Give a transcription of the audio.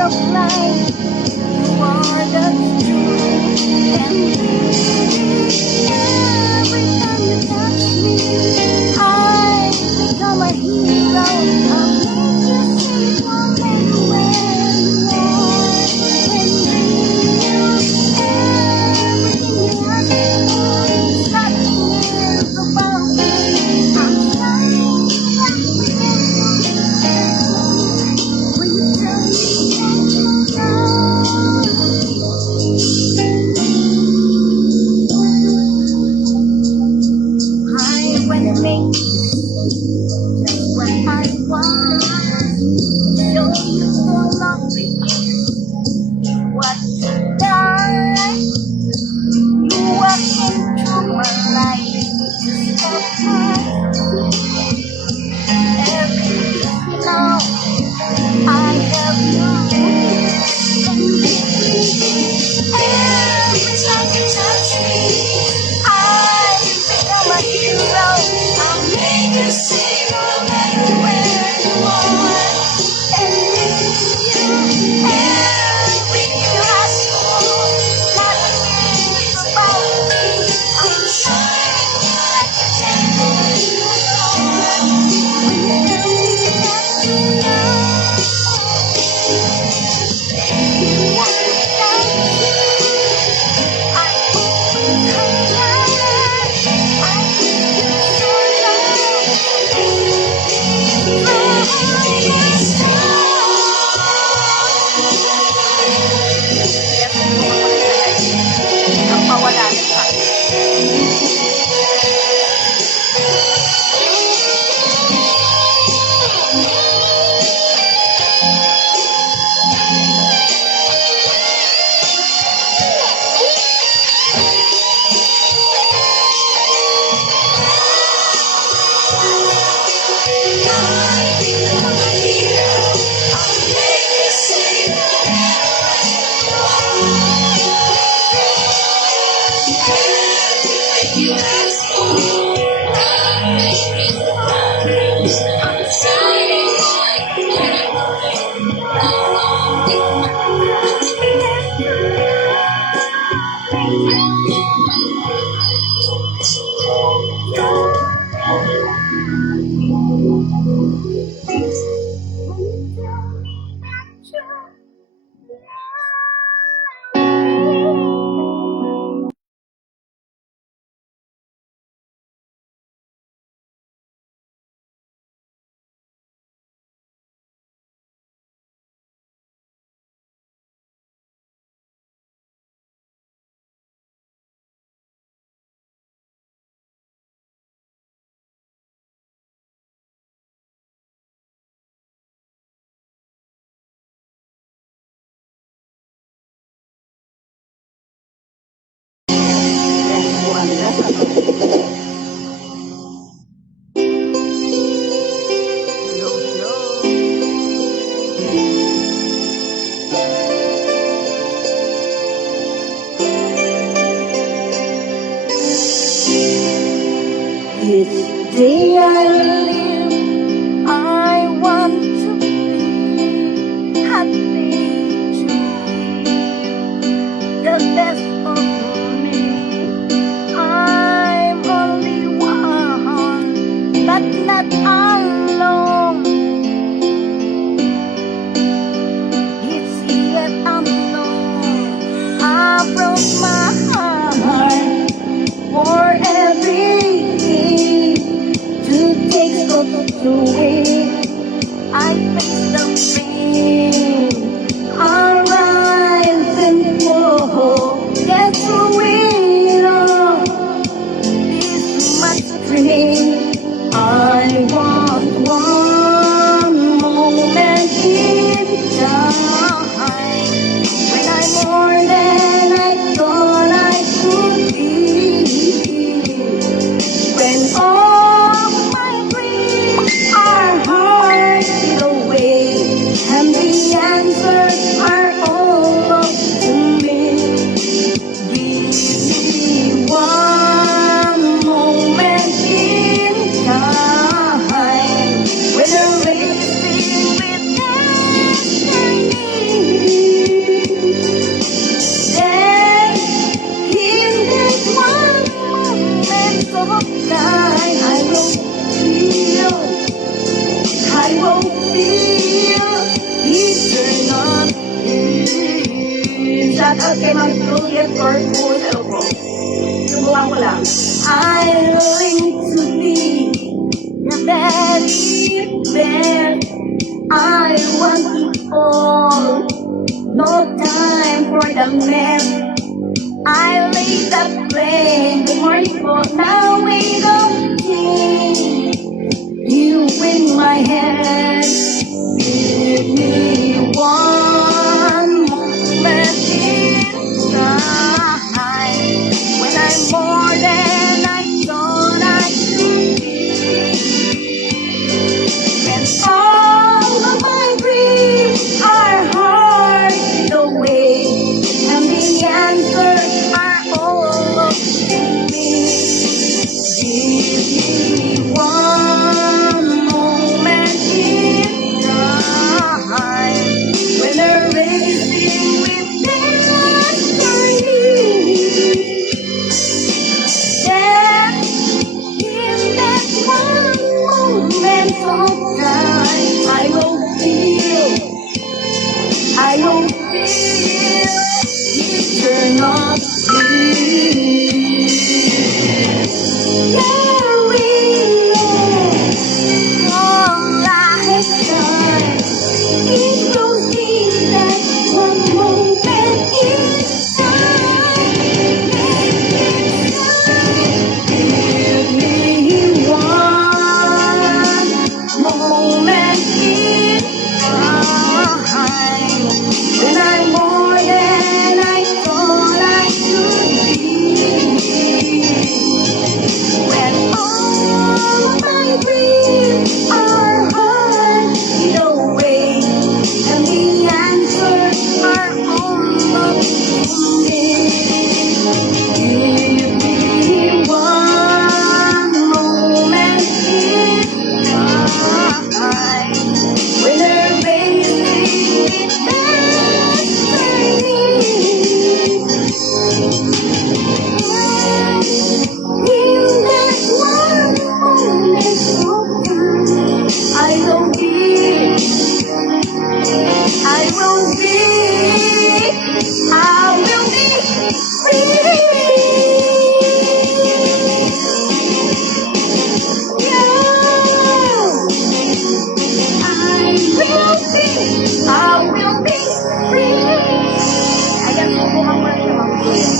of life. You are the truth and beauty. Every time you touch me, I become a hero. I'll make you see from anywhere you are. And bring you everything you ask for. Nothing is about me. I'm shining like when you tell me that you love me. I wanna make just what I want. Show you so lovely what you done. You walking through my life just a part. Everything now I have you. Every time you touch me, I become a hero. I'll make you sing no matter where you are. And give you everything you ask for. Nothing is about me. I'm shining like a diamond. When you tell me that you love me, what ang pawala ng pa. Each day I live, I want to be happy too. The best of me, I'm only one, but not alone. It's yet unknown. I broke my heart for everything to take so away. I face the pain, I rise and fall, get through it all. This much pain, I want one moment in time when I'm more than I thought I could be. When all my dreams are hard away and the answers are all up to me. Give me one moment in time when I'm racing with destiny. shout out kay Ma'am Juliet Corpus. Hello po. Subukan ko lang. I long to be your very best. I want it all. No time for the mess. I laid up plane. Good morning po. Now we don't think. You in my head. Give me one moment in time. When I'm more than I thought I could be. And all of my dreams are hard away. And the answers are all up to me. Give me one moment in time. When they're racing with destiny. Then, in that one moment of time, I will feel eternal peace. Carry all lifetime. It will be that one moment in time. Give me one moment in time. When I'm more than I thought I could be. When all of my dreams are hidden away, and the answers are all up to me. Give me one moment in time. When they're racing with destiny. In that one moment of time, I will be free. I will be free. Ayan, subukan ko na siya, Ma'am Julia.